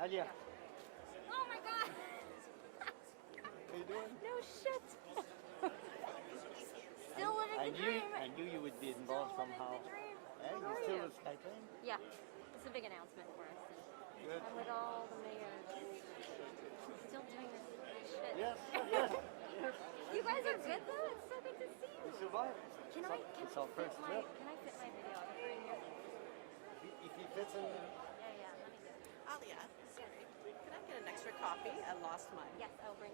Alia, Oh my god! how you doing? No shit! Still living the dream! I knew you would be involved Still living somehow. the dream! Hey, How you are still you? with Skytrain? Yeah, it's a big announcement for us. Good. I'm with all the mayors. Still doing this shit. Yes. You guys are good though. It's so good to see you. We survived. Can I It's our fit first my trip. videographer in here? If he fits in. Yeah. Let me get. Alia, sorry. Can I get an extra coffee? I lost mine. Yes, I'll bring.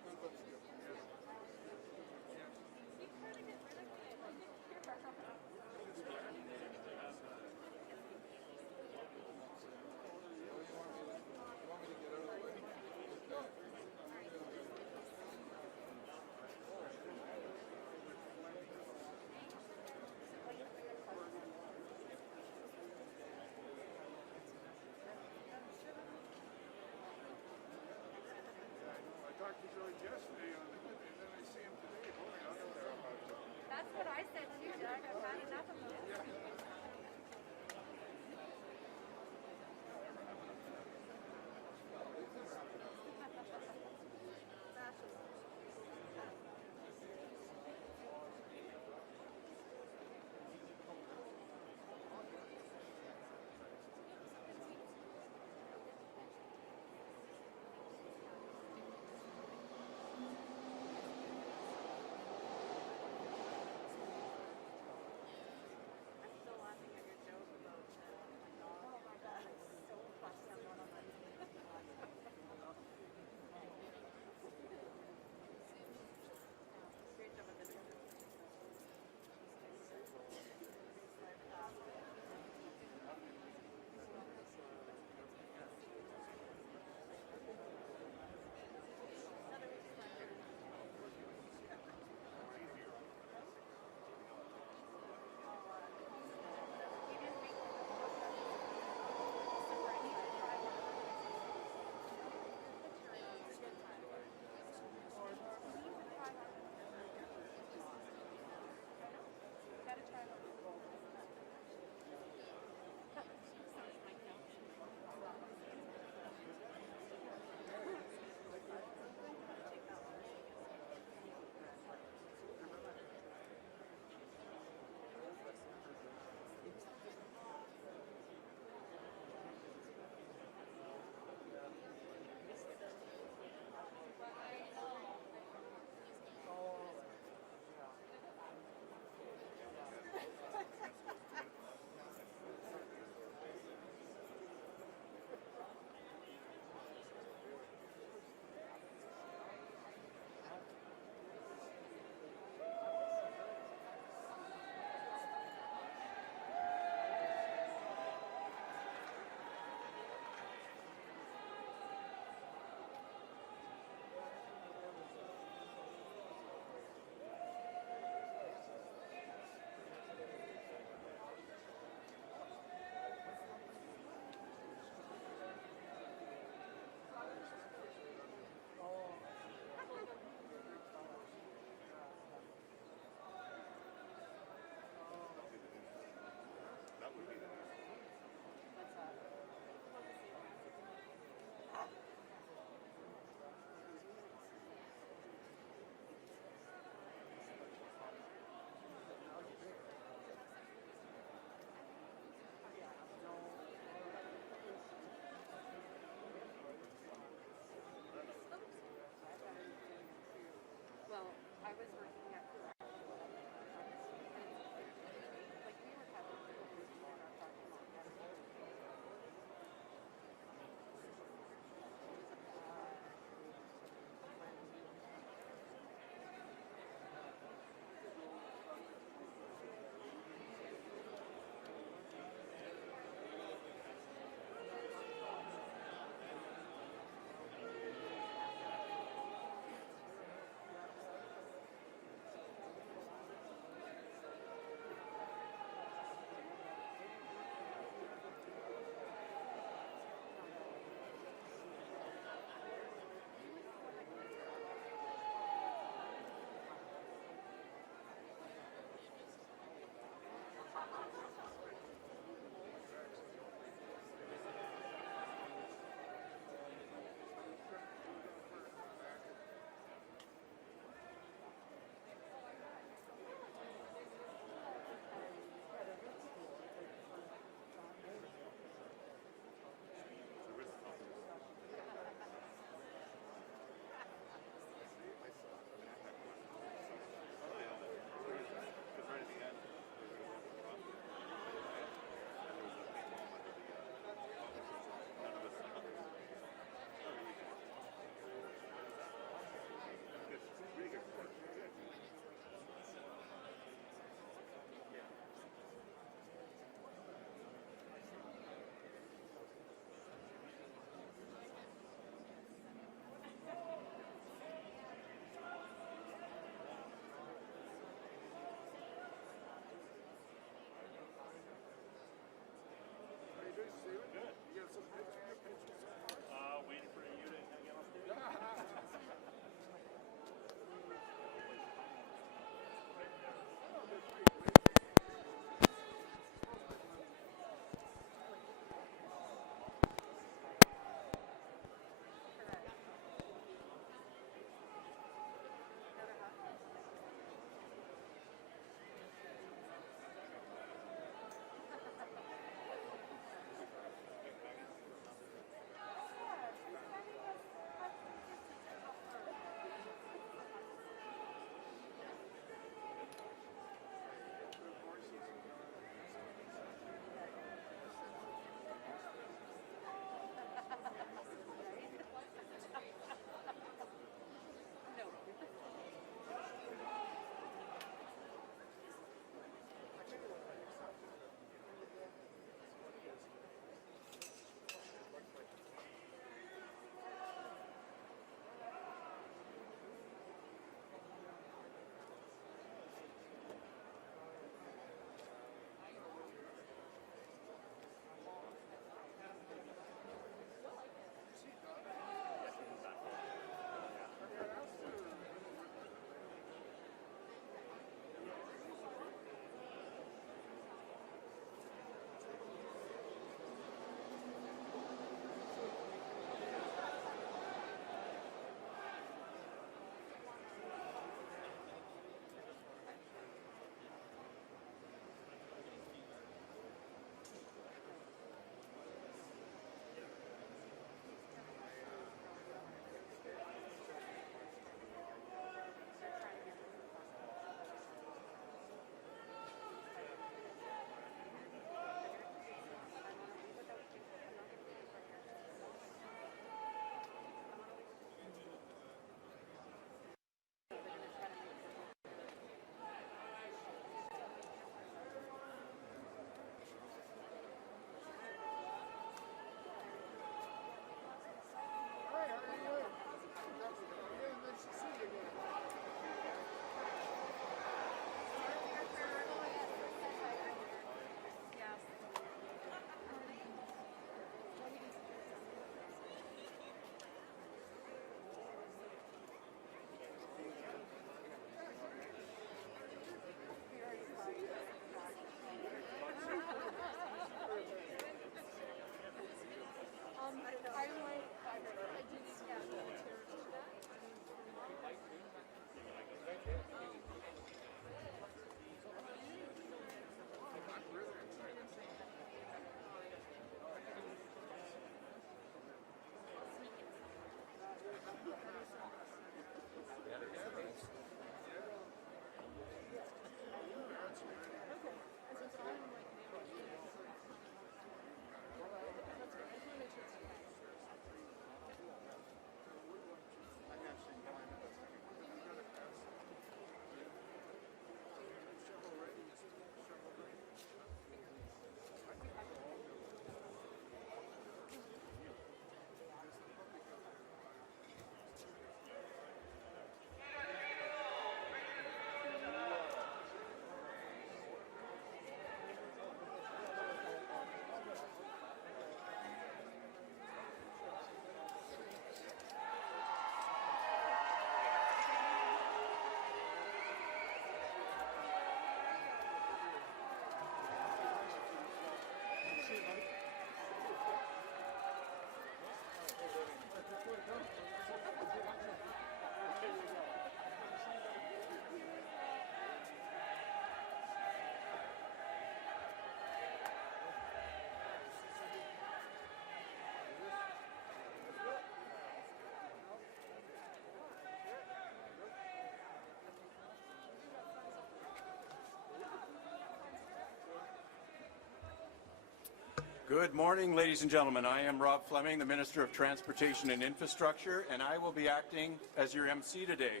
Good morning, ladies and gentlemen. I am Rob Fleming, the Minister of Transportation and Infrastructure, and I will be acting as your MC today.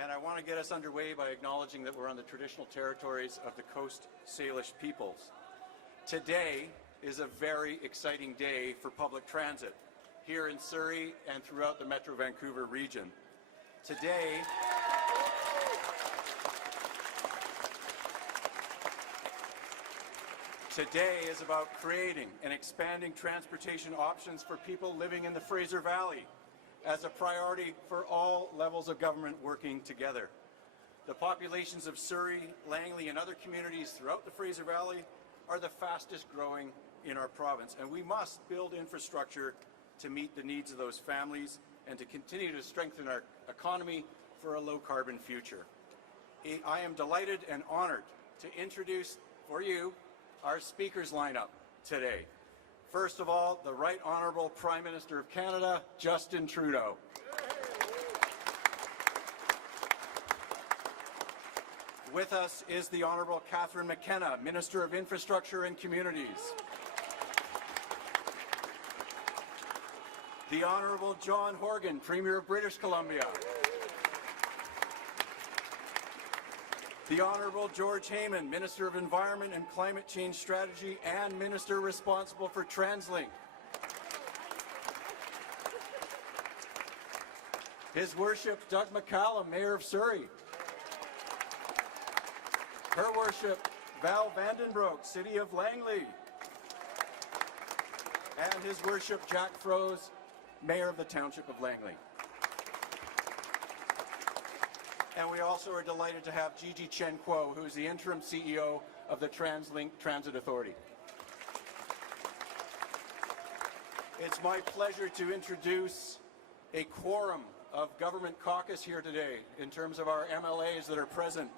And I want to get us underway by acknowledging that we're on the traditional territories of the Coast Salish peoples. Today is a very exciting day for public transit here in Surrey and throughout the Metro Vancouver region. Today is about creating and expanding transportation options for people living in the Fraser Valley as a priority for all levels of government working together. The populations of Surrey, Langley, and other communities throughout the Fraser Valley are the fastest growing in our province, and we must build infrastructure to meet the needs of those families and to continue to strengthen our economy for a low-carbon future. I am delighted and honored to introduce for you our speakers lineup today. First of all, the Right Honourable Prime Minister of Canada, Justin Trudeau. With us is the Honourable Catherine McKenna, Minister of Infrastructure and Communities. The Honourable John Horgan, Premier of British Columbia. The Honourable George Heyman, Minister of Environment and Climate Change Strategy and Minister responsible for TransLink. His Worship Doug McCallum, Mayor of Surrey. Her Worship Val Vandenbrook, City of Langley. And His Worship Jack Froese, Mayor of the Township of Langley. And we also are delighted to have Gigi Chen Kuo, who is the interim CEO of the TransLink Transit Authority. It's my pleasure to introduce a quorum of government caucus here today in terms of our MLAs that are present.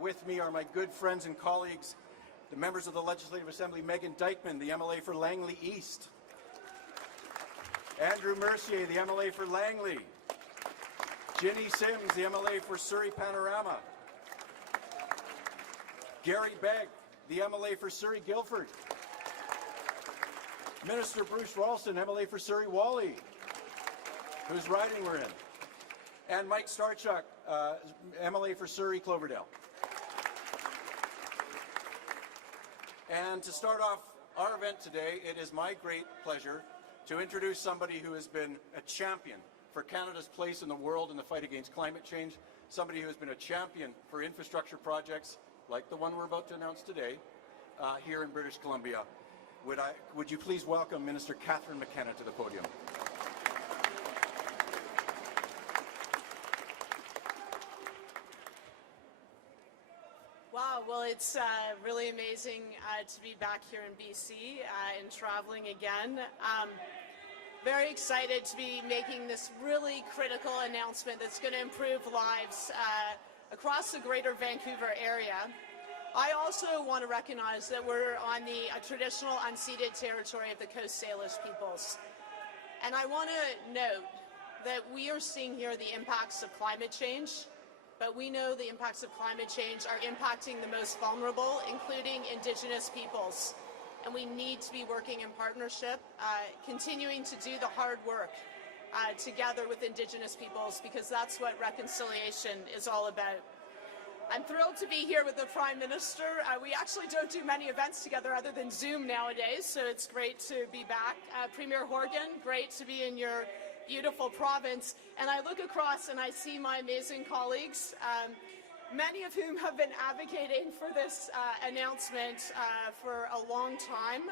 With me are my good friends and colleagues, the members of the Legislative Assembly, Megan Dykeman, the MLA for Langley East, Andrew Mercier, the MLA for Langley, Ginny Sims, the MLA for Surrey Panorama, Gary Begg, the MLA for Surrey Guildford, Minister Bruce Ralston, MLA for Surrey Whalley, whose riding we're in, and Mike Starchuk, MLA for Surrey Cloverdale. And to start off our event today, it is my great pleasure to introduce somebody who has been a champion for Canada's place in the world in the fight against climate change, somebody who has been a champion for infrastructure projects like the one we're about to announce today here in British Columbia. Would you please welcome Minister Catherine McKenna to the podium. Wow, well, it's really amazing to be back here in BC and traveling again. Very excited to be making this really critical announcement that's going to improve lives across the greater Vancouver area. I also want to recognize that we're on the traditional unceded territory of the Coast Salish peoples. And I want to note that we are seeing here the impacts of climate change, but we know the impacts of climate change are impacting the most vulnerable, including Indigenous peoples. And we need to be working in partnership, continuing to do the hard work together with Indigenous peoples, because that's what reconciliation is all about. I'm thrilled to be here with the Prime Minister. We actually don't do many events together other than Zoom nowadays, so it's great to be back. Premier Horgan, great to be in your beautiful province. And I look across and I see my amazing colleagues, many of whom have been advocating for this announcement for a long time.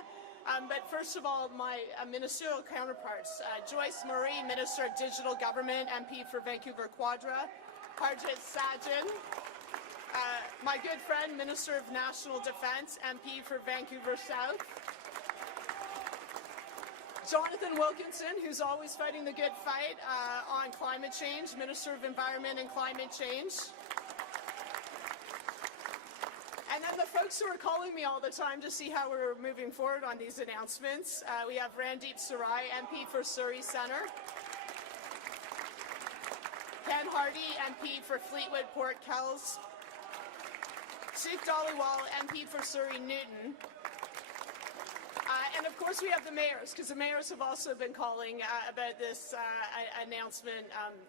But first of all, my ministerial counterparts, Joyce Murray, Minister of Digital Government, MP for Vancouver Quadra, Harjit Sajjan, my good friend, Minister of National Defence, MP for Vancouver South, Jonathan Wilkinson, who's always fighting the good fight on climate change, Minister of Environment and Climate Change. And then the folks who are calling me all the time to see how we're moving forward on these announcements. We have Randeep Sarai, MP for Surrey Centre. Ken Hardy, MP for Fleetwood Port Kells. Sukh Dhaliwal, MP for Surrey Newton. And of course we have the mayors, because the mayors have also been calling about this announcement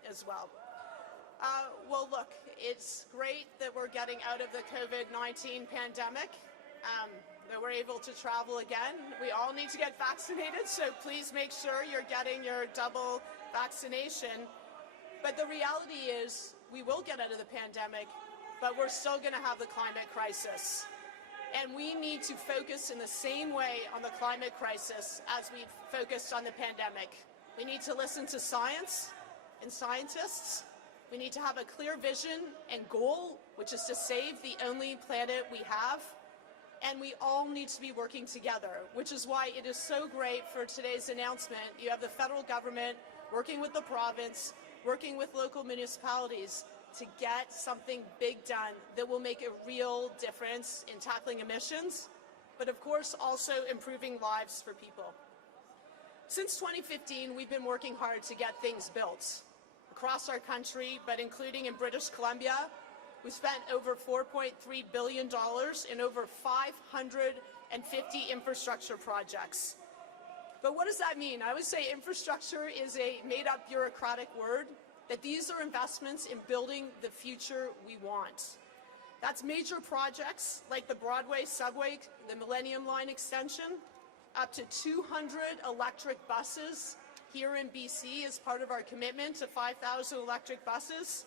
as well. Well, look, it's great that we're getting out of the COVID-19 pandemic, that we're able to travel again. We all need to get vaccinated, so please make sure you're getting your double vaccination. But the reality is we will get out of the pandemic, but we're still going to have the climate crisis. And we need to focus in the same way on the climate crisis as we've focused on the pandemic. We need to listen to science and scientists. We need to have a clear vision and goal, which is to save the only planet we have. And we all need to be working together, which is why it is so great for today's announcement. You have the federal government working with the province, working with local municipalities to get something big done that will make a real difference in tackling emissions, but of course also improving lives for people. Since 2015, we've been working hard to get things built across our country, but including in British Columbia. We spent over $4.3 billion in over 550 infrastructure projects. But what does that mean? I would say infrastructure is a made-up bureaucratic word, that these are investments in building the future we want. That's major projects like the Broadway subway, the Millennium Line extension, up to 200 electric buses here in BC as part of our commitment to 5,000 electric buses,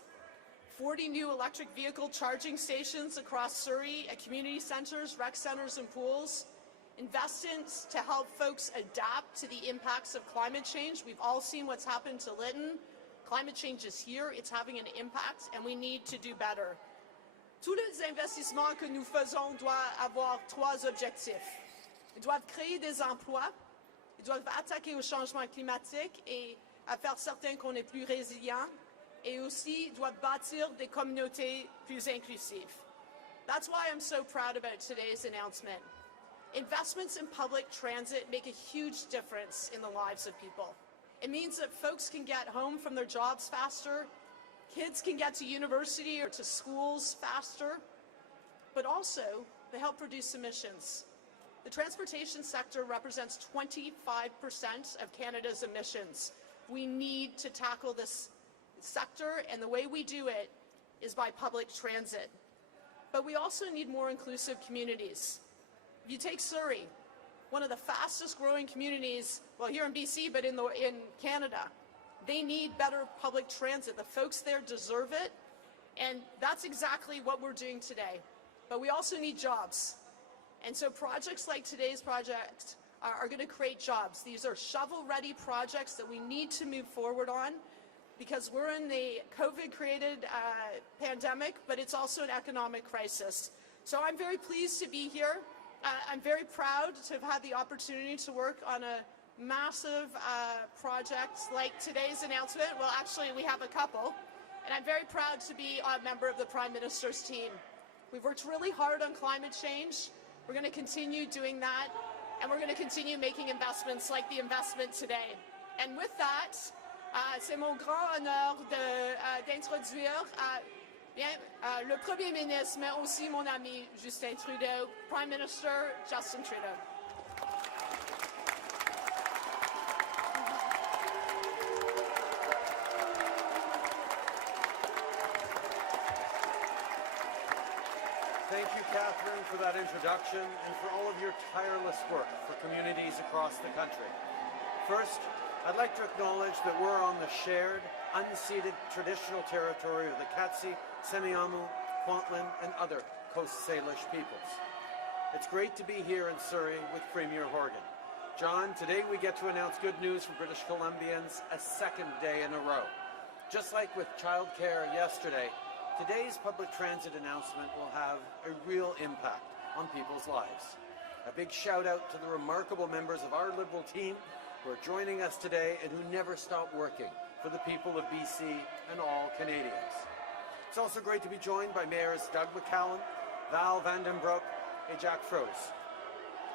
40 new electric vehicle charging stations across Surrey at community centres, rec centres and pools, investments to help folks adapt to the impacts of climate change. We've all seen what's happened to Lytton. Climate change is here, it's having an impact, and we need to do better. Tous les investissements que nous faisons doivent avoir trois objectifs. Ils doivent créer des emplois, ils doivent attaquer au changement climatique et à faire certain qu'on est plus résilient, et aussi doivent bâtir des communautés plus inclusives. That's why I'm so proud about today's announcement. Investments in public transit make a huge difference in the lives of people. It means that folks can get home from their jobs faster, kids can get to university or to schools faster, but also they help reduce emissions. The transportation sector represents 25% of Canada's emissions. We need to tackle this sector, and the way we do it is by public transit. But we also need more inclusive communities. If you take Surrey, one of the fastest growing communities, well, here in BC, but in Canada, they need better public transit. The folks there deserve it, and that's exactly what we're doing today. But we also need jobs. And so projects like today's project are going to create jobs. These are shovel-ready projects that we need to move forward on because we're in the COVID-created pandemic, but it's also an economic crisis. So I'm very pleased to be here. I'm very proud to have had the opportunity to work on a massive project like today's announcement. Well, actually, we have a couple. And I'm very proud to be a member of the Prime Minister's team. We've worked really hard on climate change. We're going to continue doing that. And we're going to continue making investments like the investment today. And with that, c'est mon grand honneur d'introduire le Premier ministre, mais aussi mon ami Justin Trudeau, Prime Minister Justin Trudeau. Thank you, Catherine, for that introduction and for all of your tireless work for communities across the country. First, I'd like to acknowledge that we're on the shared, unceded traditional territory of the Katsi, Semiahmoo, Kwantlen, and other Coast Salish peoples. It's great to be here in Surrey with Premier Horgan. John, today we get to announce good news for British Columbians a second day in a row. Just like with childcare yesterday, today's public transit announcement will have a real impact on people's lives. A big shout out to the remarkable members of our Liberal team who are joining us today and who never stop working for the people of BC and all Canadians. It's also great to be joined by Mayors Doug McCallum, Val Vandenbrook, and Jack Froese,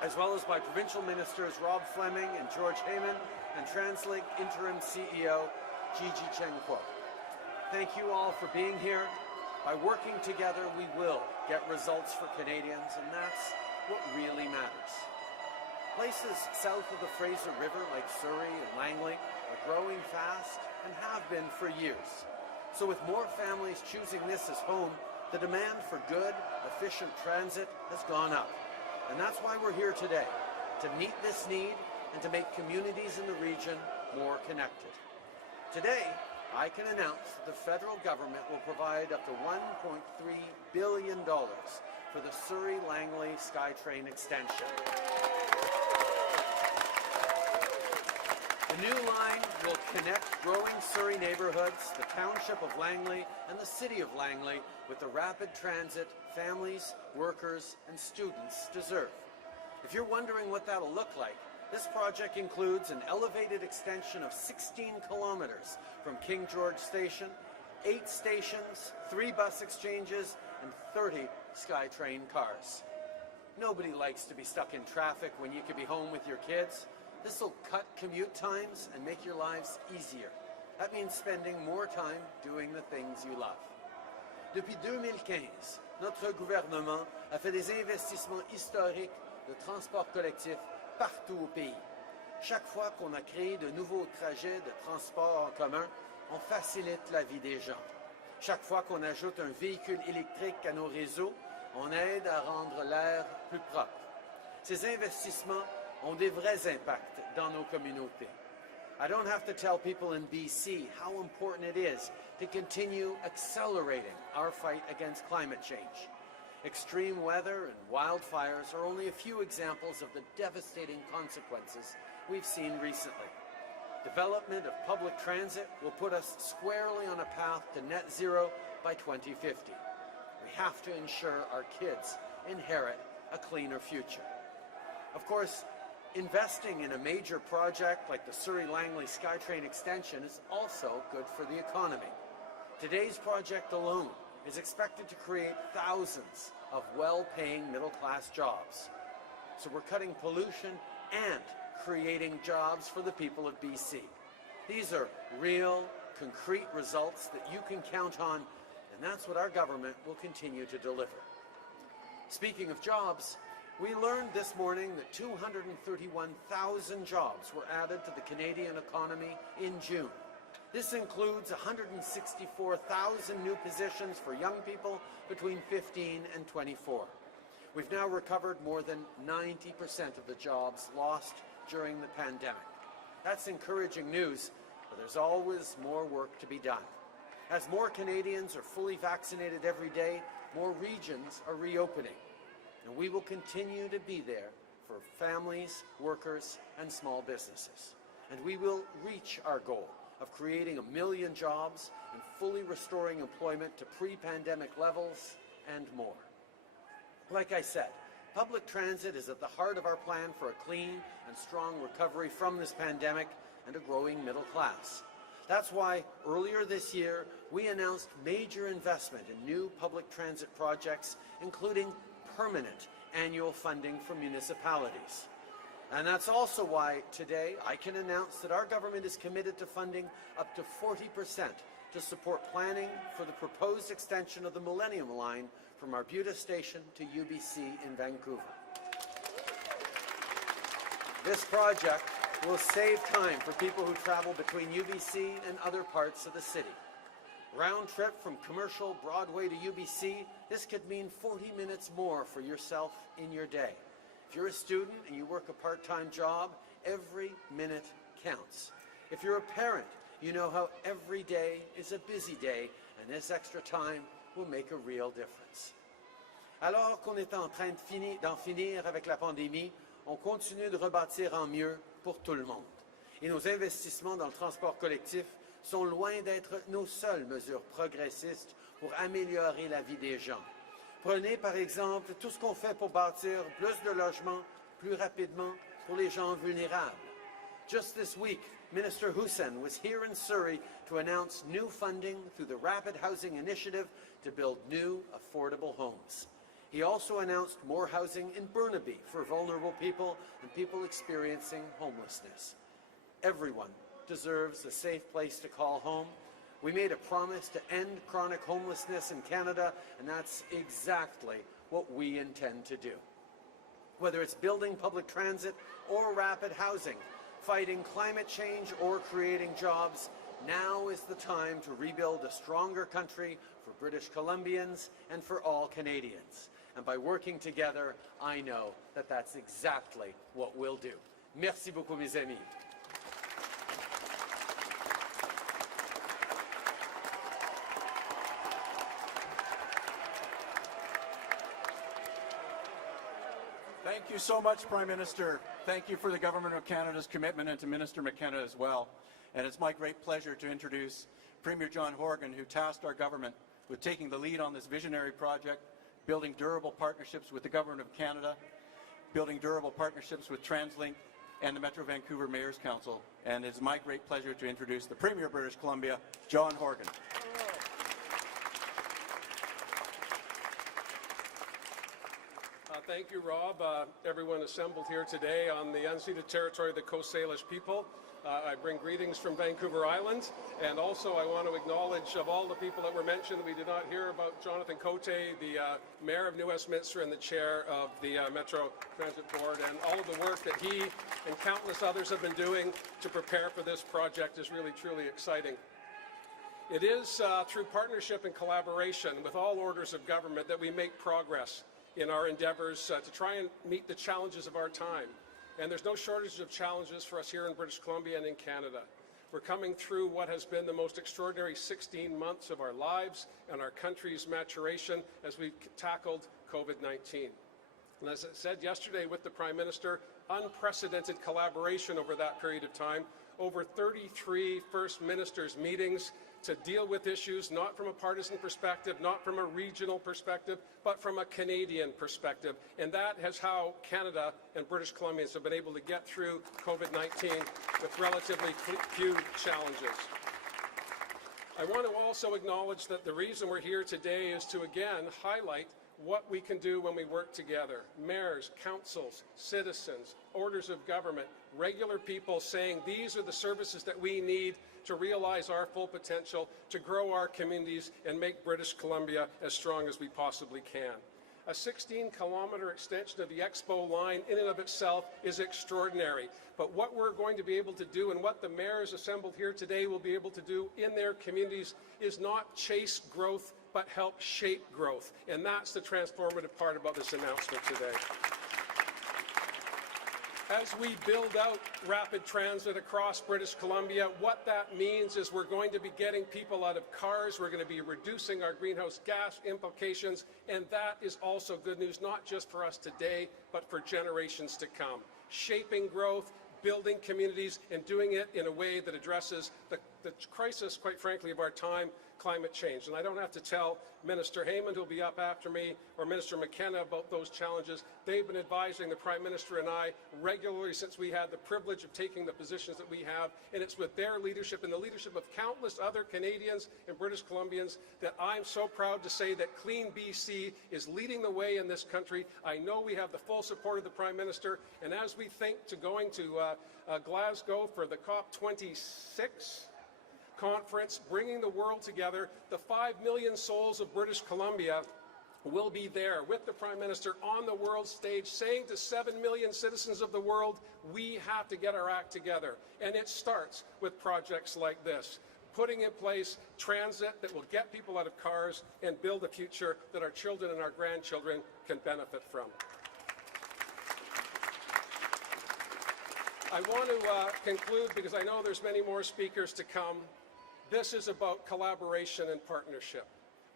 as well as by Provincial Ministers Rob Fleming and George Heyman, and TransLink Interim CEO Gigi Chen-Kuo. Thank you all for being here. By working together, we will get results for Canadians, and that's what really matters. Places south of the Fraser River like Surrey and Langley are growing fast and have been for years. So with more families choosing this as home, the demand for good, efficient transit has gone up. And that's why we're here today, to meet this need and to make communities in the region more connected. Today, I can announce that the federal government will provide up to $1.3 billion for the Surrey-Langley SkyTrain extension. The new line will connect growing Surrey neighbourhoods, the township of Langley, and the city of Langley with the rapid transit families, workers, and students deserve. If you're wondering what that'll look like, this project includes an elevated extension of 16 kilometres from King George Station, 8 stations, 3 bus exchanges, and 30 SkyTrain cars. Nobody likes to be stuck in traffic when you could be home with your kids. This will cut commute times and make your lives easier. That means spending more time doing the things you love. Depuis 2015, notre gouvernement a fait des investissements historiques de transport collectif partout au pays. Chaque fois qu'on a créé de nouveaux trajets de transport en commun, on facilite la vie des gens. Chaque fois qu'on ajoute un véhicule électrique à nos réseaux, on aide à rendre l'air plus propre. Ces investissements ont des vrais impacts dans nos communautés. I don't have to tell people in BC how important it is to continue accelerating our fight against climate change. Extreme weather and wildfires are only a few examples of the devastating consequences we've seen recently. Development of public transit will put us squarely on a path to net zero by 2050. We have to ensure our kids inherit a cleaner future. Of course, investing in a major project like the Surrey-Langley SkyTrain extension is also good for the economy. Today's project alone is expected to create thousands of well-paying middle-class jobs. So we're cutting pollution and creating jobs for the people of BC. These are real, concrete results that you can count on, and that's what our government will continue to deliver. Speaking of jobs, we learned this morning that 231,000 jobs were added to the Canadian economy in June. This includes 164,000 new positions for young people between 15 and 24. We've now recovered more than 90% of the jobs lost during the pandemic. That's encouraging news, but there's always more work to be done. As more Canadians are fully vaccinated every day, more regions are reopening. And we will continue to be there for families, workers, and small businesses. And we will reach our goal of creating 1 million jobs and fully restoring employment to pre-pandemic levels and more. Like I said, public transit is at the heart of our plan for a clean and strong recovery from this pandemic and a growing middle class. That's why earlier this year we announced major investment in new public transit projects, including permanent annual funding for municipalities. And that's also why today I can announce that our government is committed to funding up to 40% to support planning for the proposed extension of the Millennium Line from Arbutus Station to UBC in Vancouver. This project will save time for people who travel between UBC and other parts of the city. Round trip from commercial Broadway to UBC, this could mean 40 minutes more for yourself in your day. If you're a student and you work a part-time job, every minute counts. If you're a parent, you know how every day is a busy day, and this extra time will make a real difference. Alors qu'on est en train d'en finir avec la pandémie, on continue de rebâtir en mieux pour tout le monde. Et nos investissements dans le transport collectif sont loin d'être nos seules mesures progressistes pour améliorer la vie des gens. Prenez par exemple tout ce qu'on fait pour bâtir plus de logements plus rapidement pour les gens vulnérables. Just this week, Minister Hussain was here in Surrey to announce new funding through the Rapid Housing Initiative to build new, affordable homes. He also announced more housing in Burnaby for vulnerable people and people experiencing homelessness. Everyone deserves a safe place to call home. We made a promise to end chronic homelessness in Canada, and that's exactly what we intend to do. Whether it's building public transit or rapid housing, fighting climate change or creating jobs, now is the time to rebuild a stronger country for British Columbians and for all Canadians. And by working together, I know that that's exactly what we'll do. Merci beaucoup, mes amis. Thank you so much, Prime Minister. Thank you for the Government of Canada's commitment, and to Minister McKenna as well. And it's my great pleasure to introduce Premier John Horgan, who tasked our government with taking the lead on this visionary project, building durable partnerships with the Government of Canada, building durable partnerships with TransLink and the Metro Vancouver Mayor's Council. And it's my great pleasure to introduce the Premier of British Columbia, John Horgan. Thank you, Rob. Everyone assembled here today on the unceded territory of the Coast Salish people. I bring greetings from Vancouver Island, and also I want to acknowledge of all the people that were mentioned, we did not hear about Jonathan Cote, the Mayor of New Westminster and the Chair of the Metro Transit Board, and all of the work that he and countless others have been doing to prepare for this project is really, truly exciting. It is through partnership and collaboration with all orders of government that we make progress in our endeavours to try and meet the challenges of our time. And there's no shortage of challenges for us here in British Columbia and in Canada. We're coming through what has been the most extraordinary 16 months of our lives and our country's maturation as we've tackled COVID-19. And as I said yesterday with the Prime Minister, unprecedented collaboration over that period of time, over 33 First Ministers' meetings to deal with issues not from a partisan perspective, not from a regional perspective, but from a Canadian perspective. And that is how Canada and British Columbians have been able to get through COVID-19 with relatively few challenges. I want to also acknowledge that the reason we're here today is to again highlight what we can do when we work together. Mayors, councils, citizens, orders of government, regular people saying these are the services that we need to realize our full potential, to grow our communities and make British Columbia as strong as we possibly can. A 16-kilometre extension of the Expo line in and of itself is extraordinary. But what we're going to be able to do and what the mayors assembled here today will be able to do in their communities is not chase growth, but help shape growth. And that's the transformative part about this announcement today. As we build out rapid transit across British Columbia, what that means is we're going to be getting people out of cars, we're going to be reducing our greenhouse gas implications, and that is also good news, not just for us today, but for generations to come. Shaping growth, building communities, and doing it in a way that addresses the crisis, quite frankly, of our time, climate change. And I don't have to tell Minister Heyman, who'll be up after me, or Minister McKenna about those challenges. They've been advising the Prime Minister and I regularly since we had the privilege of taking the positions that we have, and it's with their leadership and the leadership of countless other Canadians and British Columbians that I'm so proud to say that Clean BC is leading the way in this country. I know we have the full support of the Prime Minister, and as we think to going to Glasgow for the COP26 conference, bringing the world together, the 5 million souls of British Columbia will be there with the Prime Minister on the world stage saying to 7 million citizens of the world, we have to get our act together. And it starts with projects like this, putting in place transit that will get people out of cars and build a future that our children and our grandchildren can benefit from. I want to conclude because I know there's many more speakers to come. This is about collaboration and partnership.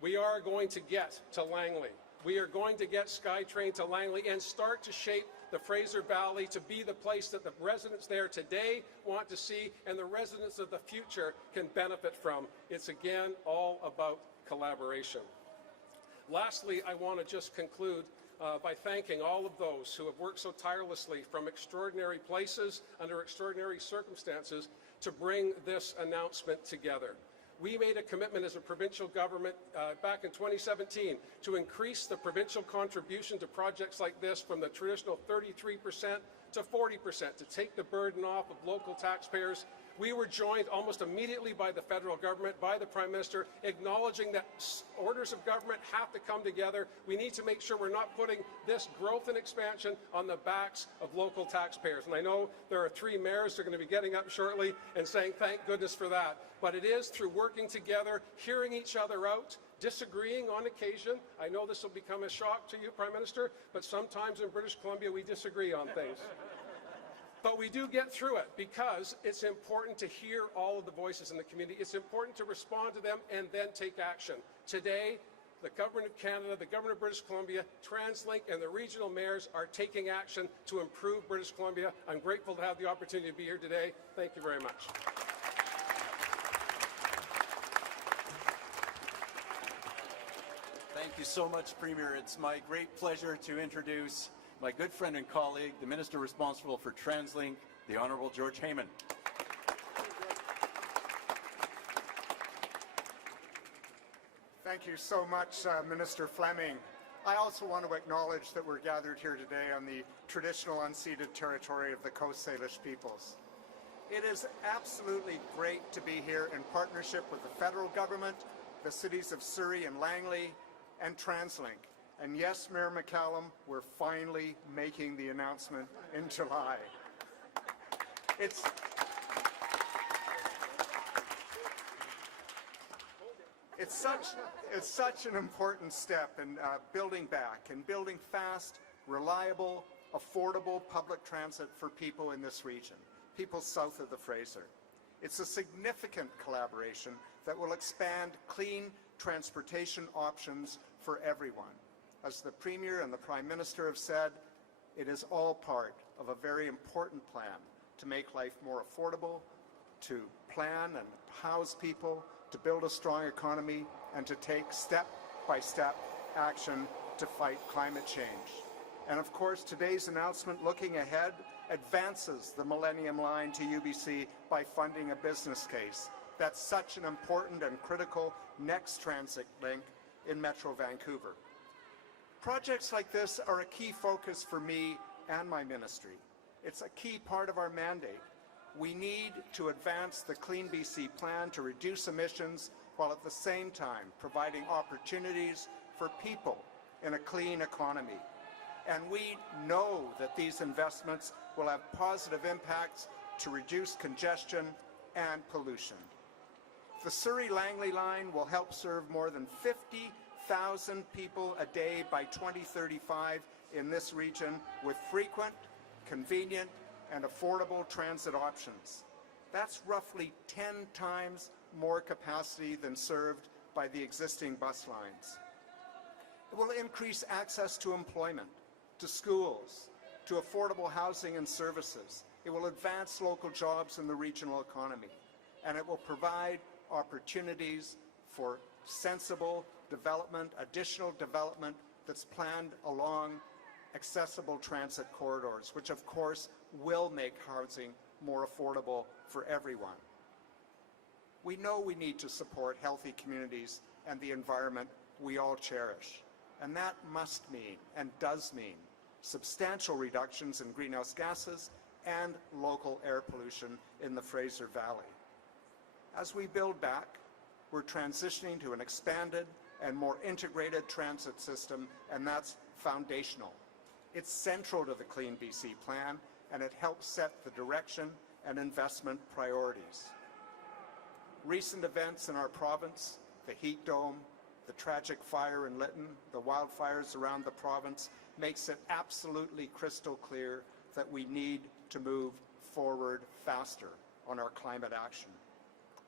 We are going to get to Langley. We are going to get SkyTrain to Langley and start to shape the Fraser Valley to be the place that the residents there today want to see and the residents of the future can benefit from. It's again all about collaboration. Lastly, I want to just conclude by thanking all of those who have worked so tirelessly from extraordinary places under extraordinary circumstances to bring this announcement together. We made a commitment as a provincial government back in 2017 to increase the provincial contribution to projects like this from the traditional 33% to 40%, to take the burden off of local taxpayers we were joined almost immediately by the federal government, by the Prime Minister, acknowledging that orders of government have to come together. We need to make sure we're not putting this growth and expansion on the backs of local taxpayers. And I know there are 3 mayors who are going to be getting up shortly and saying thank goodness for that. But it is through working together, hearing each other out, disagreeing on occasion. I know this will become a shock to you, Prime Minister, but sometimes in British Columbia we disagree on things. But we do get through it because it's important to hear all of the voices in the community. It's important to respond to them and then take action. Today, the Government of Canada, the Government of British Columbia, TransLink and the regional mayors are taking action to improve British Columbia. I'm grateful to have the opportunity to be here today. Thank you very much. Thank you so much, Premier. It's my great pleasure to introduce my good friend and colleague, the Minister responsible for TransLink, the Honourable George Heyman. Thank you so much, Minister Fleming. I also want to acknowledge that we're gathered here today on the traditional unceded territory of the Coast Salish peoples. It is absolutely great to be here in partnership with the federal government, the cities of Surrey and Langley, and TransLink. And yes, Mayor McCallum, we're finally making the announcement in July. It's such an important step in building back and building fast, reliable, affordable public transit for people in this region, people south of the Fraser. It's a significant collaboration that will expand clean transportation options for everyone. As the Premier and the Prime Minister have said, it is all part of a very important plan to make life more affordable, to plan and house people, to build a strong economy, and to take step-by-step action to fight climate change. And of course, today's announcement, looking ahead, advances the Millennium Line to UBC by funding a business case. That's such an important and critical next transit link in Metro Vancouver. Projects like this are a key focus for me and my ministry. It's a key part of our mandate. We need to advance the Clean BC plan to reduce emissions while at the same time providing opportunities for people in a clean economy. And we know that these investments will have positive impacts to reduce congestion and pollution. The Surrey-Langley line will help serve more than 50,000 people a day by 2035 in this region with frequent, convenient, and affordable transit options. That's roughly 10 times more capacity than served by the existing bus lines. It will increase access to employment, to schools, to affordable housing and services. It will advance local jobs in the regional economy, and it will provide opportunities for sensible development, additional development that's planned along accessible transit corridors, which of course will make housing more affordable for everyone. We know we need to support healthy communities and the environment we all cherish, and that must mean, and does mean, substantial reductions in greenhouse gases and local air pollution in the Fraser Valley. As we build back, we're transitioning to an expanded and more integrated transit system, and that's foundational. It's central to the Clean BC plan, and it helps set the direction and investment priorities. Recent events in our province, the heat dome, the tragic fire in Lytton, the wildfires around the province, makes it absolutely crystal clear that we need to move forward faster on our climate action.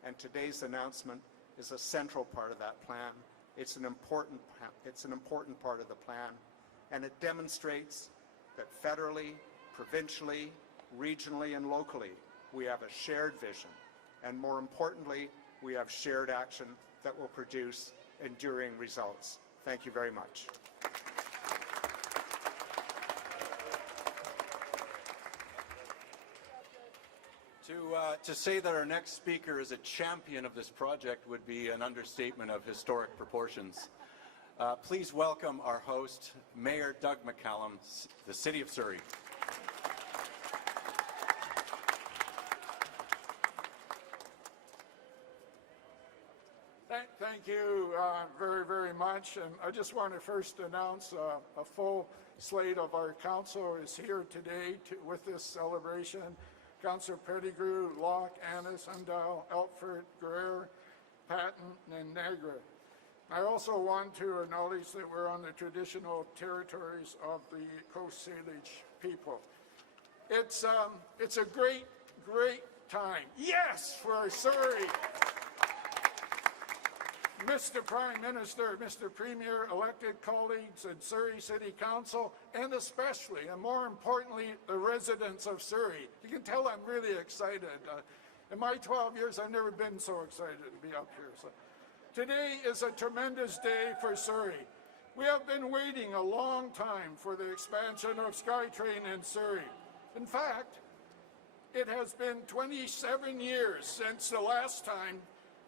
And today's announcement is a central part of that plan. It's an important part of the plan, and it demonstrates that federally, provincially, regionally, and locally, we have a shared vision, and more importantly, we have shared action that will produce enduring results. Thank you very much. To say that our next speaker is a champion of this project would be an understatement of historic proportions. Please welcome our host, Mayor Doug McCallum, the City of Surrey. Thank you very, very much. And I just want to first announce a full slate of our council is here today with this celebration. Councillor Pettigrew, Locke, Annis, Undall, Elford, Guerrero, Patton, and Niagara. I also want to acknowledge that we're on the traditional territories of the Coast Salish people. It's a great, great time. Yes, for Surrey. Mr. Prime Minister, Mr. Premier, elected colleagues in Surrey City Council, and especially, and more importantly, the residents of Surrey. You can tell I'm really excited. In my 12 years, I've never been so excited to be up here. So, today is a tremendous day for Surrey. We have been waiting a long time for the expansion of SkyTrain in Surrey. In fact, it has been 27 years since the last time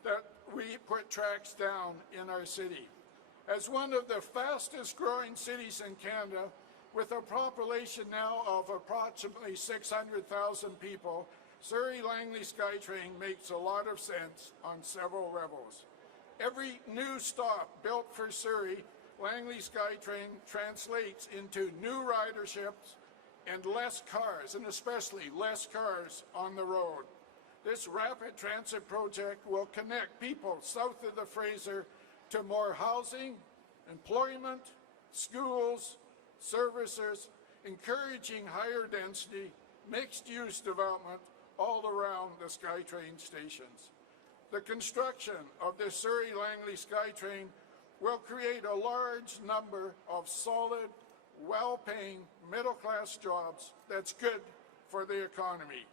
that we put tracks down in our city. As one of the fastest growing cities in Canada, with a population now of approximately 600,000 people, Surrey-Langley SkyTrain makes a lot of sense on several levels. Every new stop built for Surrey, Langley SkyTrain translates into new riderships and less cars, and especially less cars on the road. This rapid transit project will connect people south of the Fraser to more housing, employment, schools, services, encouraging higher density, mixed-use development all around the SkyTrain stations. The construction of the Surrey-Langley SkyTrain will create a large number of solid, well-paying, middle-class jobs that's good for the economy.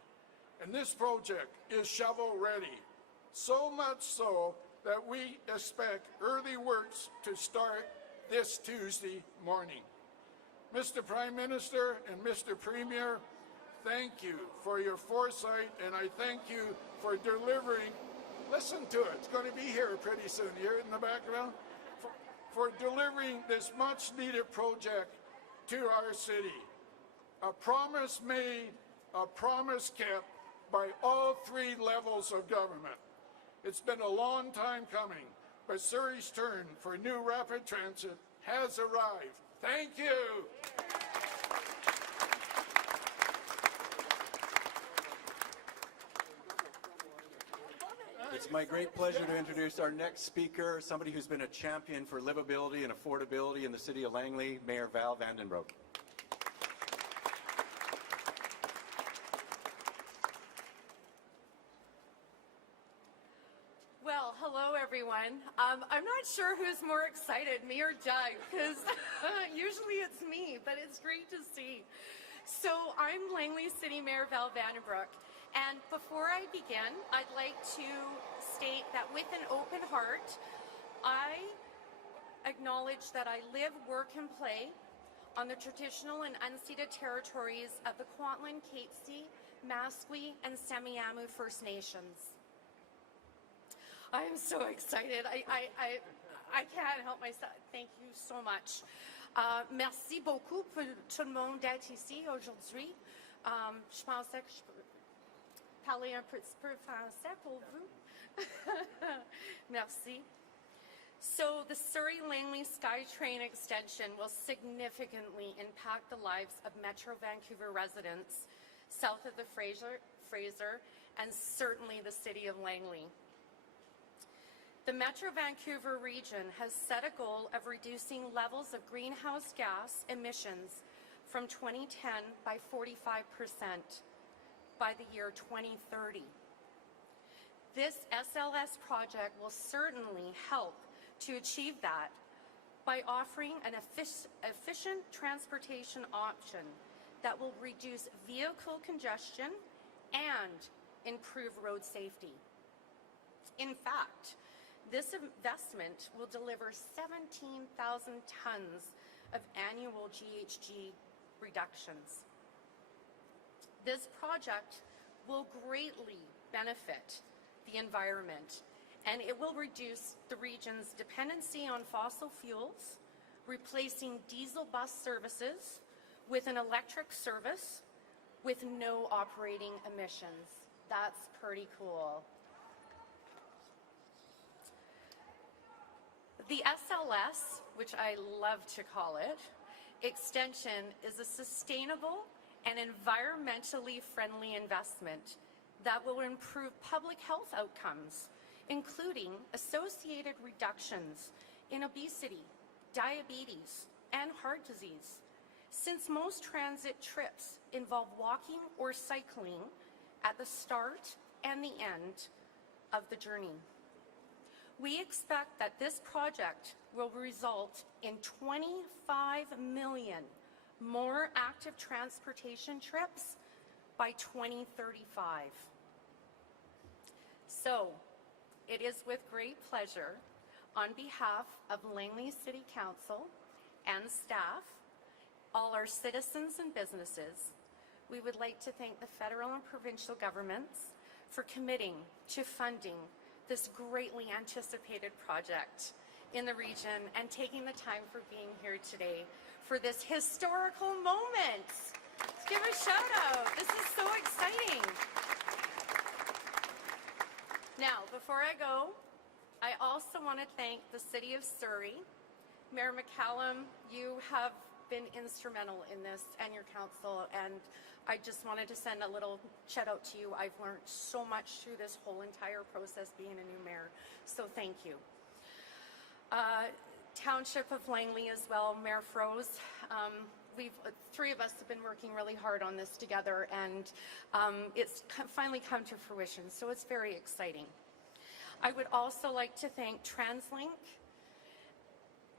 And this project is shovel-ready, so much so that we expect early works to start this Tuesday morning. Mr. Prime Minister and Mr. Premier, thank you for your foresight, and I thank you for delivering. Listen to it. It's going to be here pretty soon. You hear it in the background? For delivering this much-needed project to our city. A promise made, a promise kept by all three levels of government. It's been a long time coming, but Surrey's turn for new rapid transit has arrived. Thank you. It's my great pleasure to introduce our next speaker, somebody who's been a champion for livability and affordability in the city of Langley, Mayor Val Vandenbrook. Well, hello everyone. I'm not sure who's more excited, me or Doug, because usually it's me, but it's great to see. So I'm Langley City Mayor Val Vandenbrook. And before I begin, I'd like to state that with an open heart, I acknowledge that I live, work, and play on the traditional and unceded territories of the Kwantlen, Katzie, Masqui, and Semiahmoo First Nations. I am so excited. I can't help myself. Thank you so much. Merci beaucoup pour tout le monde d'être ici aujourd'hui. Je pensais que je parler un petit peu français pour vous. Merci. So the Surrey-Langley SkyTrain extension will significantly impact the lives of Metro Vancouver residents south of the Fraser, and certainly the city of Langley. The Metro Vancouver region has set a goal of reducing levels of greenhouse gas emissions from 2010 by 45% by the year 2030. This SLS project will certainly help to achieve that by offering an efficient transportation option that will reduce vehicle congestion and improve road safety. In fact, this investment will deliver 17,000 tons of annual GHG reductions. This project will greatly benefit the environment, and it will reduce the region's dependency on fossil fuels, replacing diesel bus services with an electric service with no operating emissions. That's pretty cool. The SLS, which I love to call it, extension is a sustainable and environmentally friendly investment that will improve public health outcomes, including associated reductions in obesity, diabetes, and heart disease, since most transit trips involve walking or cycling at the start and the end of the journey. We expect that this project will result in 25 million more active transportation trips by 2035. So, it is with great pleasure, on behalf of Langley City Council and staff, all our citizens and businesses, we would like to thank the federal and provincial governments for committing to funding this greatly anticipated project in the region and taking the time for being here today for this historical moment. Let's give a shout out. This is so exciting. Now, before I go, I also want to thank the City of Surrey. Mayor McCallum, you have been instrumental in this, and your council, and I just wanted to send a little shout out to you. I've learned so much through this whole entire process being a new mayor, so thank you. Township of Langley as well, Mayor Froese. Three of us have been working really hard on this together, and it's finally come to fruition, so it's very exciting. I would also like to thank TransLink,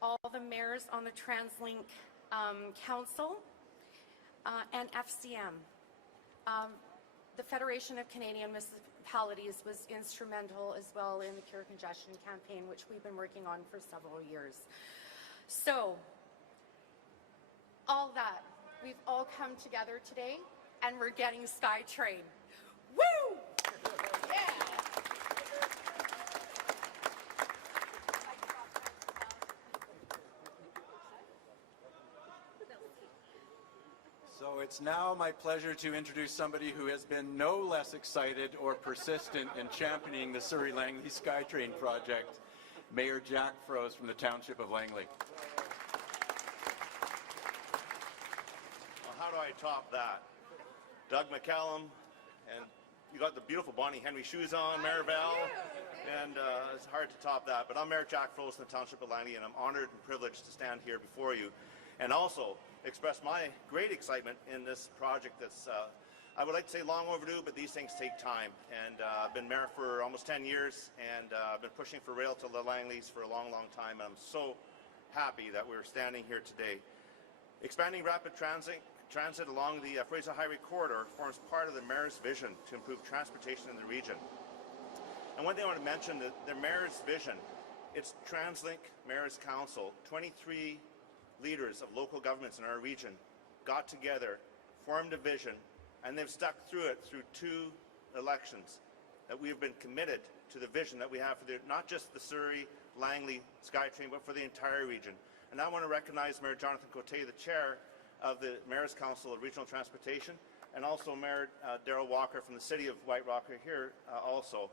all the mayors on the TransLink Council, and FCM. The Federation of Canadian Municipalities was instrumental as well in the Cure Congestion campaign, which we've been working on for several years. So, all that, we've all come together today, and we're getting SkyTrain. Woo! Yeah! So it's now my pleasure to introduce somebody who has been no less excited or persistent in championing the Surrey-Langley SkyTrain project, Mayor Jack Froese from the Township of Langley. Well, how do I top that? Doug McCallum, and you got the beautiful Bonnie Henry shoes on, Mayor Val, and it's hard to top that. But I'm Mayor Jack Froese from the Township of Langley, and I'm honored and privileged to stand here before you, and also express my great excitement in this project that's, I would like to say long overdue, but these things take time. And I've been mayor for almost 10 years, and I've been pushing for rail to the Langleys for a long, long time, and I'm so happy that we're standing here today. Expanding rapid transit along the Froese Highway corridor forms part of the mayor's vision to improve transportation in the region. And one thing I want to mention, the mayor's vision, it's TransLink Mayor's Council, 23 leaders of local governments in our region got together, formed a vision, and they've stuck through it through 2 elections, that we have been committed to the vision that we have for not just the Surrey-Langley SkyTrain, but for the entire region. And I want to recognize Mayor Jonathan Cote, the chair of the Mayor's Council of Regional Transportation, and also Mayor Darrell Walker from the City of White Rock are here also.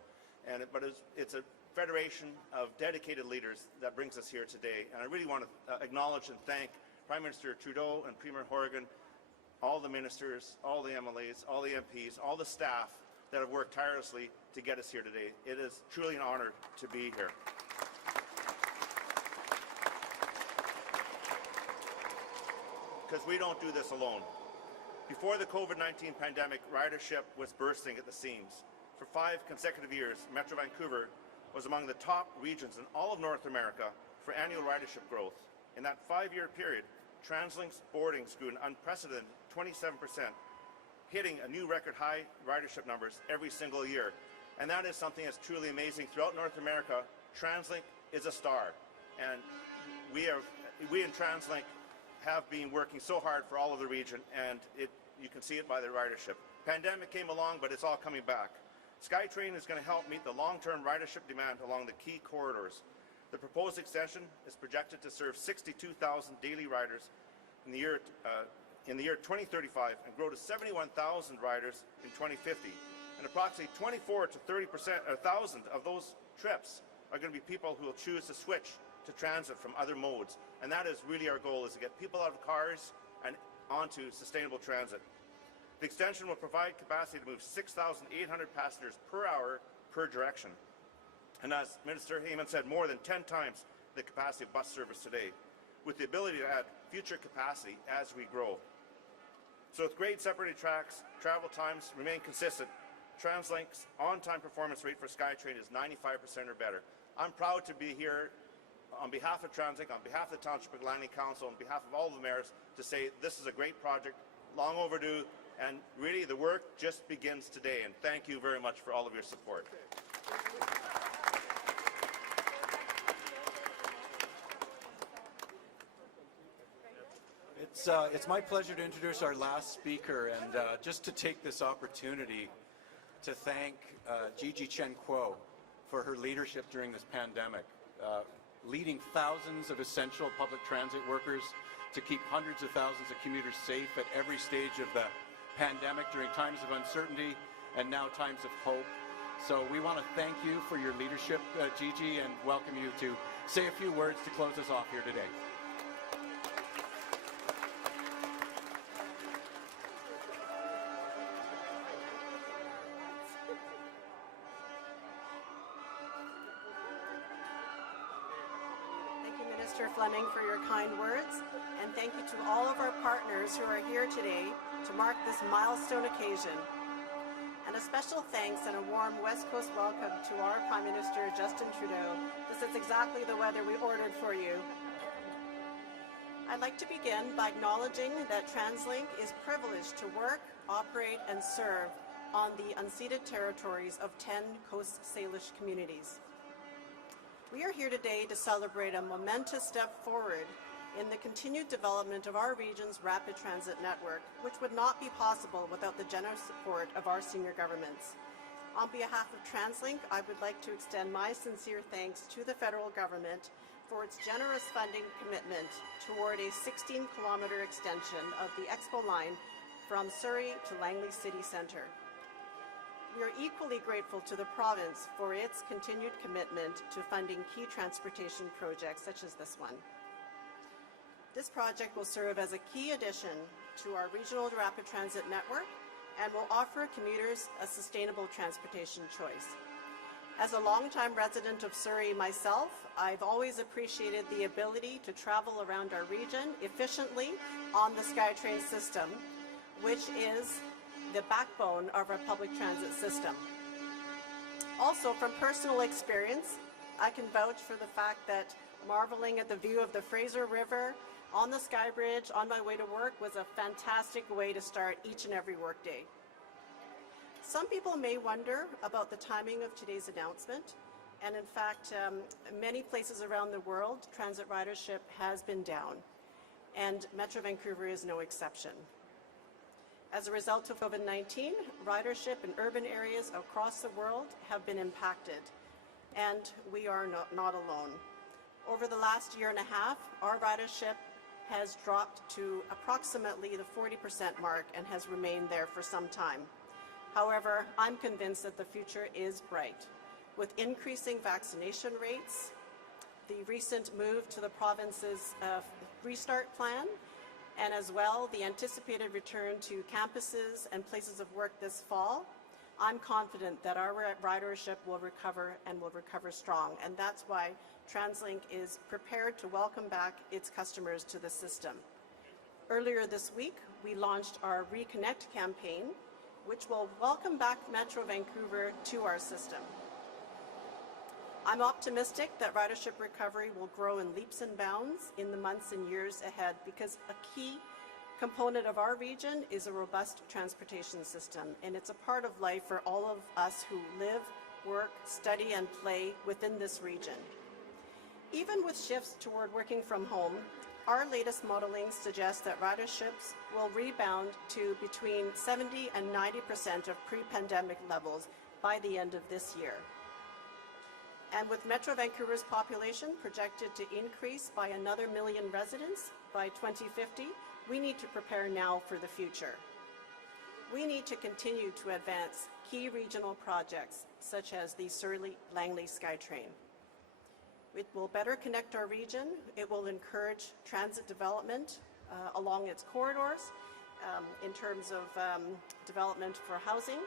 But it's a federation of dedicated leaders that brings us here today. And I really want to acknowledge and thank Prime Minister Trudeau and Premier Horgan, all the ministers, all the MLAs, all the MPs, all the staff that have worked tirelessly to get us here today. It is truly an honor to be here. Because we don't do this alone. Before the COVID-19 pandemic, ridership was bursting at the seams. For 5 consecutive years, Metro Vancouver was among the top regions in all of North America for annual ridership growth. In that 5-year period, TransLink's boardings grew an unprecedented 27%, hitting a new record high ridership numbers every single year. And that is something that's truly amazing. Throughout North America, TransLink is a star. And we in TransLink have been working so hard for all of the region, and you can see it by the ridership. Pandemic came along, but it's all coming back. SkyTrain is going to help meet the long-term ridership demand along the key corridors. The proposed extension is projected to serve 62,000 daily riders in the year 2035 and grow to 71,000 riders in 2050. And approximately 24 to 30% of thousands of those trips are going to be people who will choose to switch to transit from other modes. And that is really our goal, is to get people out of cars and onto sustainable transit. The extension will provide capacity to move 6,800 passengers per hour per direction. And as Minister Heyman said, more than 10 times the capacity of bus service today, with the ability to add future capacity as we grow. So with grade separated tracks, travel times remain consistent. TransLink's on-time performance rate for SkyTrain is 95% or better. I'm proud to be here on behalf of TransLink, on behalf of the Township of Langley Council, on behalf of all the mayors, to say this is a great project, long overdue, and really the work just begins today. And thank you very much for all of your support. It's my pleasure to introduce our last speaker, and just to take this opportunity to thank Gigi Chen Kuo for her leadership during this pandemic, leading thousands of essential public transit workers to keep hundreds of thousands of commuters safe at every stage of the pandemic during times of uncertainty and now times of hope. So we want to thank you for your leadership, Gigi, and welcome you to say a few words to close us off here today. Fleming, for your kind words, and thank you to all of our partners who are here today to mark this milestone occasion. And a special thanks and a warm West Coast welcome to our Prime Minister, Justin Trudeau. This is exactly the weather we ordered for you. I'd like to begin by acknowledging that TransLink is privileged to work, operate, and serve on the unceded territories of 10 Coast Salish communities. We are here today to celebrate a momentous step forward in the continued development of our region's rapid transit network, which would not be possible without the generous support of our senior governments. On behalf of TransLink, I would like to extend my sincere thanks to the federal government for its generous funding commitment toward a 16-kilometer extension of the Expo line from Surrey to Langley City Centre. We are equally grateful to the province for its continued commitment to funding key transportation projects such as this one. This project will serve as a key addition to our regional rapid transit network and will offer commuters a sustainable transportation choice. As a longtime resident of Surrey myself, I've always appreciated the ability to travel around our region efficiently on the SkyTrain system, which is the backbone of our public transit system. Also, from personal experience, I can vouch for the fact that marveling at the view of the Fraser River on the Sky Bridge on my way to work was a fantastic way to start each and every workday. Some people may wonder about the timing of today's announcement, and in fact, many places around the world, transit ridership has been down, and Metro Vancouver is no exception. As a result of COVID-19, ridership in urban areas across the world have been impacted, and we are not alone. Over the last year and a half, our ridership has dropped to approximately the 40% mark and has remained there for some time. However, I'm convinced that the future is bright. With increasing vaccination rates, the recent move to the province's restart plan, and as well the anticipated return to campuses and places of work this fall, I'm confident that our ridership will recover and will recover strong. And that's why TransLink is prepared to welcome back its customers to the system. Earlier this week, we launched our Reconnect campaign, which will welcome back Metro Vancouver to our system. I'm optimistic that ridership recovery will grow in leaps and bounds in the months and years ahead, because a key component of our region is a robust transportation system, and it's a part of life for all of us who live, work, study, and play within this region. Even with shifts toward working from home, our latest modeling suggests that riderships will rebound to between 70 and 90% of pre-pandemic levels by the end of this year. And with Metro Vancouver's population projected to increase by another 1 million residents by 2050, we need to prepare now for the future. We need to continue to advance key regional projects such as the Surrey-Langley SkyTrain. It will better connect our region. It will encourage transit development along its corridors in terms of development for housing,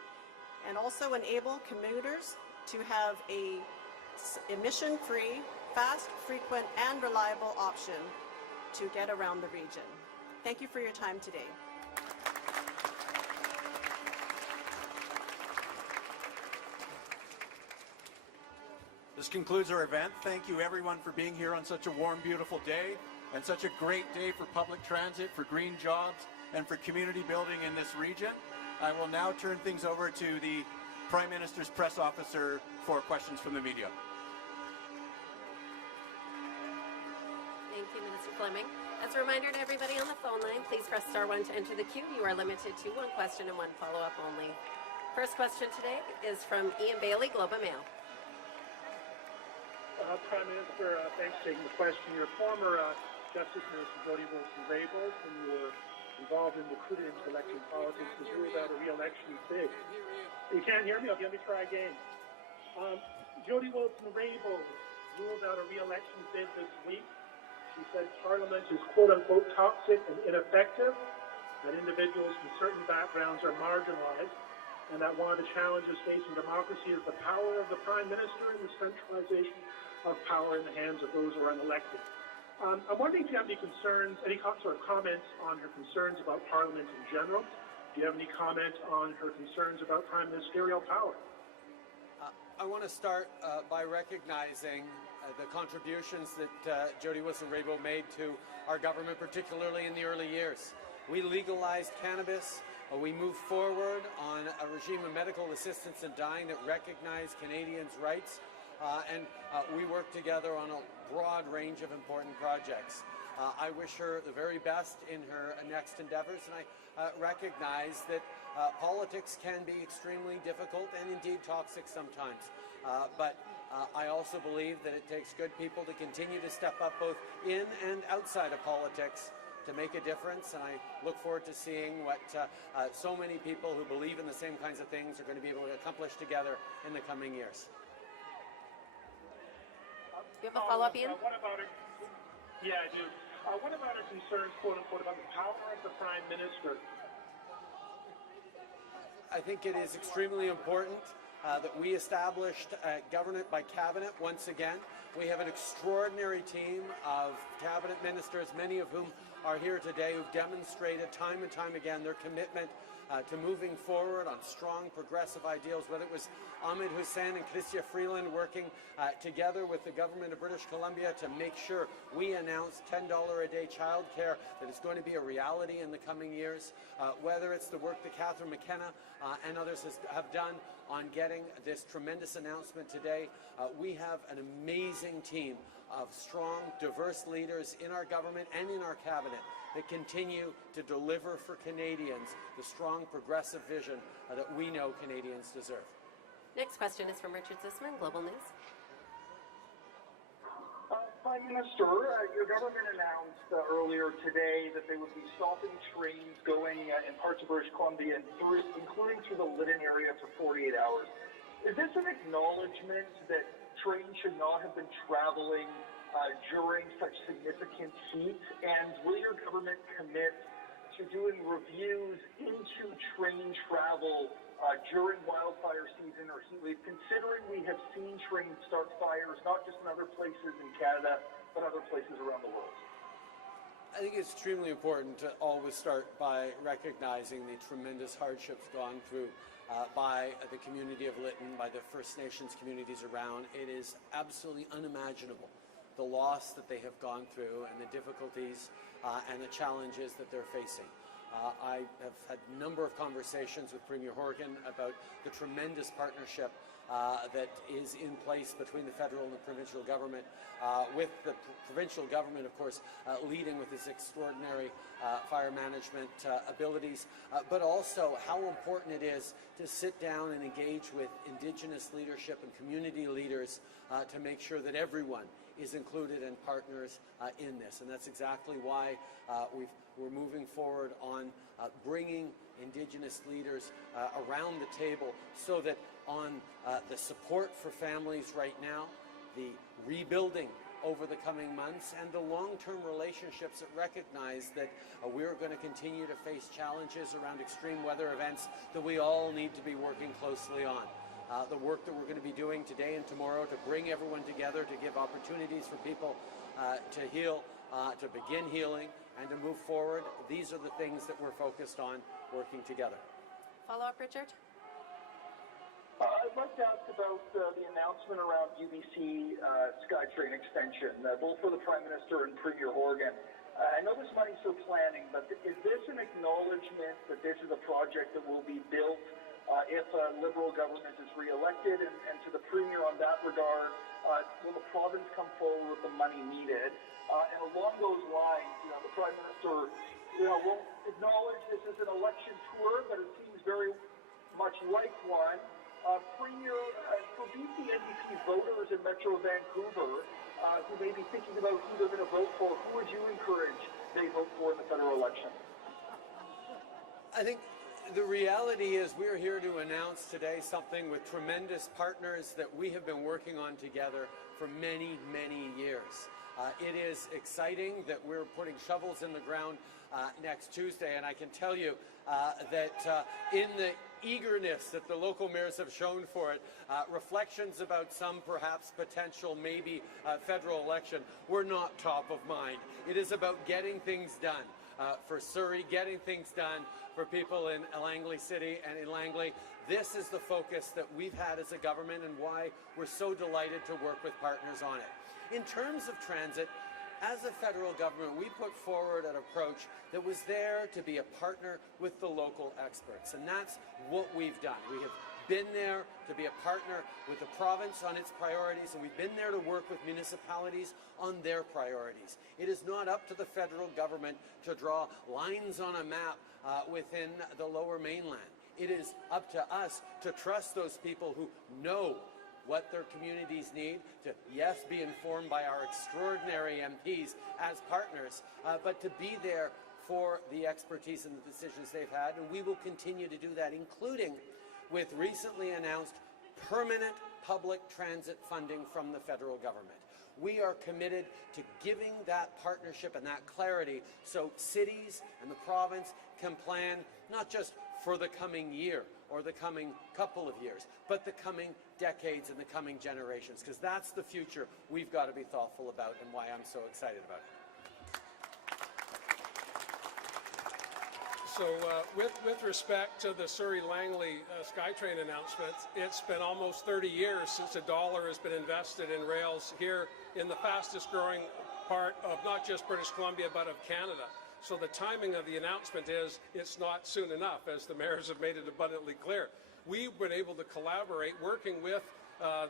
and also enable commuters to have a emission-free, fast, frequent, and reliable option to get around the region. Thank you for your time today. This concludes our event. Thank you everyone for being here on such a warm, beautiful day, and such a great day for public transit, for green jobs, and for community building in this region. I will now turn things over to the Prime Minister's press officer for questions from the media. Thank you, Minister Fleming. As a reminder to everybody on the phone line, please press *1 to enter the queue. You are limited to one question and one follow-up only. First question today is from Ian Bailey, Globe and Mail. Prime Minister, thanks for taking the question. Your former Justice Minister, Jody Wilson-Raybould, when you were involved in recruiting into election politics, was ruled out a re-election bid. You can't hear me? Okay, let me try again. Jody Wilson-Raybould ruled out a re-election bid this week. She said Parliament is quote-unquote toxic and ineffective, that individuals from certain backgrounds are marginalized, and that one of the challenges facing democracy is the power of the Prime Minister and the centralization of power in the hands of those who are unelected. I'm wondering if you have any concerns, any sort of comments on her concerns about Parliament in general. Do you have any comment on her concerns about prime ministerial power? I want to start by recognizing the contributions that Jody Wilson-Raybould made to our government, particularly in the early years. We legalized cannabis. We moved forward on a regime of medical assistance in dying that recognized Canadians' rights. And we worked together on a broad range of important projects. I wish her the very best in her next endeavors, and I recognize that politics can be extremely difficult and indeed toxic sometimes. But I also believe that it takes good people to continue to step up both in and outside of politics to make a difference, and I look forward to seeing what so many people who believe in the same kinds of things are going to be able to accomplish together in the coming years. Do you have a follow-up, Ian? What about her? Yeah, I do. What about her concerns, quote-unquote, about the power of the Prime Minister? I think it is extremely important that we established government by cabinet once again. We have an extraordinary team of cabinet ministers, many of whom are here today, who've demonstrated time and time again their commitment to moving forward on strong progressive ideals, whether it was Ahmed Hussein and Chrystia Freeland working together with the government of British Columbia to make sure we announced $10 a day childcare that is going to be a reality in the coming years, whether it's the work that Catherine McKenna and others have done on getting this tremendous announcement today. We have an amazing team of strong, diverse leaders in our government and in our cabinet that continue to deliver for Canadians the strong, progressive vision that we know Canadians deserve. Next question is from Richard Zisman, Global News. Prime Minister, your government announced earlier today that they would be stopping trains going in parts of British Columbia, including through the Lytton area, for 48 hours. Is this an acknowledgement that trains should not have been traveling during such significant heat? And will your government commit to doing reviews into train travel during wildfire season or heat wave, considering we have seen trains start fires not just in other places in Canada, but other places around the world? I think it's extremely important to always start by recognizing the tremendous hardships gone through by the community of Lytton, by the First Nations communities around. It is absolutely unimaginable, the loss that they have gone through and the difficulties and the challenges that they're facing. I have had a number of conversations with Premier Horgan about the tremendous partnership that is in place between the federal and the provincial government, with the provincial government, of course, leading with its extraordinary fire management abilities, but also how important it is to sit down and engage with Indigenous leadership and community leaders to make sure that everyone is included and partners in this. And that's exactly why we're moving forward on bringing Indigenous leaders around the table, so that on the support for families right now, the rebuilding over the coming months, and the long-term relationships that recognize that we're going to continue to face challenges around extreme weather events that we all need to be working closely on. The work that we're going to be doing today and tomorrow to bring everyone together, to give opportunities for people to heal, to begin healing, and to move forward. These are the things that we're focused on working together. Follow-up, Richard? I'd like to ask about the announcement around UBC SkyTrain extension, both for the Prime Minister and Premier Horgan. I know this money's for planning, but is this an acknowledgement that this is a project that will be built if a Liberal government is re-elected? And to the Premier on that regard, will the province come forward with the money needed? And along those lines, the Prime Minister won't acknowledge this is an election tour, but it seems very much like one. Premier, for BC NDP voters in Metro Vancouver who may be thinking about who they're going to vote for, who would you encourage they vote for in the federal election? I think the reality is we're here to announce today something with tremendous partners that we have been working on together for many, many years. It is exciting that we're putting shovels in the ground next Tuesday, and I can tell you that in the eagerness that the local mayors have shown for it, reflections about some perhaps potential maybe federal election were not top of mind. It is about getting things done for Surrey, getting things done for people in Langley City and in Langley. This is the focus that we've had as a government and why we're so delighted to work with partners on it. In terms of transit, as a federal government, we put forward an approach that was there to be a partner with the local experts, and that's what we've done. We have been there to be a partner with the province on its priorities, and we've been there to work with municipalities on their priorities. It is not up to the federal government to draw lines on a map within the Lower Mainland. It is up to us to trust those people who know what their communities need, to, yes, be informed by our extraordinary MPs as partners, but to be there for the expertise and the decisions they've had, and we will continue to do that, including with recently announced permanent public transit funding from the federal government. We are committed to giving that partnership and that clarity so cities and the province can plan not just for the coming year or the coming couple of years, but the coming decades and the coming generations, because that's the future we've got to be thoughtful about and why I'm so excited about it. So with respect to the Surrey-Langley SkyTrain announcement, it's been almost 30 years since a dollar has been invested in rails here in the fastest growing part of not just British Columbia but of Canada. So the timing of the announcement is it's not soon enough, as the mayors have made it abundantly clear. We've been able to collaborate, working with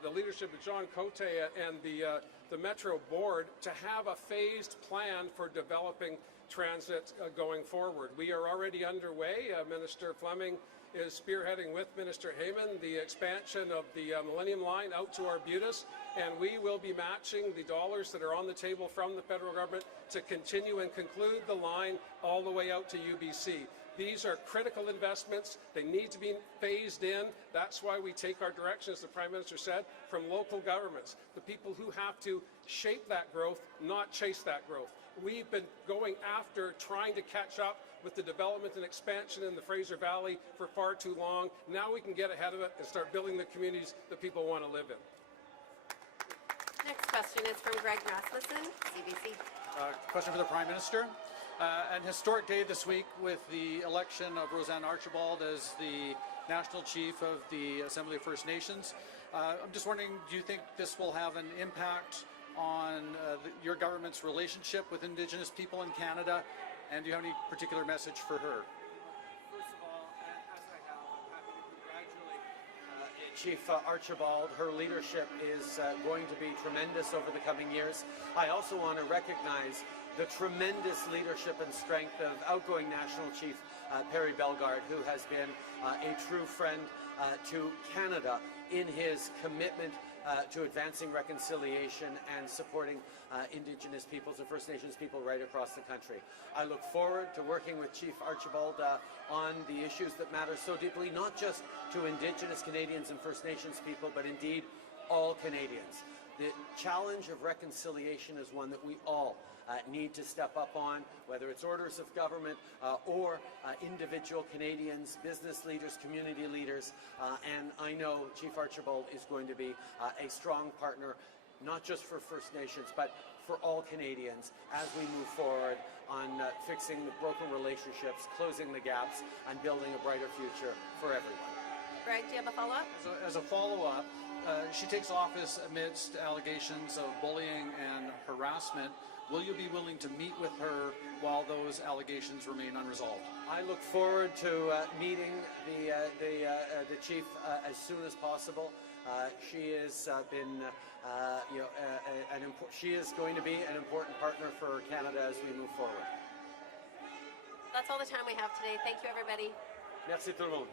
the leadership of John Cote and the Metro Board to have a phased plan for developing transit going forward. We are already underway. Minister Fleming is spearheading with Minister Heyman the expansion of the Millennium Line out to Arbutus, and we will be matching the dollars that are on the table from the federal government to continue and conclude the line all the way out to UBC. These are critical investments. They need to be phased in. That's why we take our direction, as the Prime Minister said, from local governments, the people who have to shape that growth, not chase that growth. We've been going after trying to catch up with the development and expansion in the Fraser Valley for far too long. Now we can get ahead of it and start building the communities that people want to live in. Next question is from Greg Rasmussen, CBC. Question for the Prime Minister. An historic day this week with the election of Roseanne Archibald as the National Chief of the Assembly of First Nations. I'm just wondering, do you think this will have an impact on your government's relationship with Indigenous people in Canada, and do you have any particular message for her? First of all, as I have, I'm happy to congratulate Chief Archibald. Her leadership is going to be tremendous over the coming years. I also want to recognize the tremendous leadership and strength of outgoing National Chief Perry Bellegarde, who has been a true friend to Canada in his commitment to advancing reconciliation and supporting Indigenous peoples and First Nations people right across the country. I look forward to working with Chief Archibald on the issues that matter so deeply, not just to Indigenous Canadians and First Nations people, but indeed all Canadians. The challenge of reconciliation is one that we all need to step up on, whether it's orders of government or individual Canadians, business leaders, community leaders, and I know Chief Archibald is going to be a strong partner, not just for First Nations, but for all Canadians as we move forward on fixing the broken relationships, closing the gaps, and building a brighter future for everyone. Greg, do you have a follow-up? As a follow-up, she takes office amidst allegations of bullying and harassment. Will you be willing to meet with her while those allegations remain unresolved? I look forward to meeting the chief as soon as possible. She has been, she is going to be an important partner for Canada as we move forward. That's all the time we have today. Thank you, everybody. Merci tout le monde.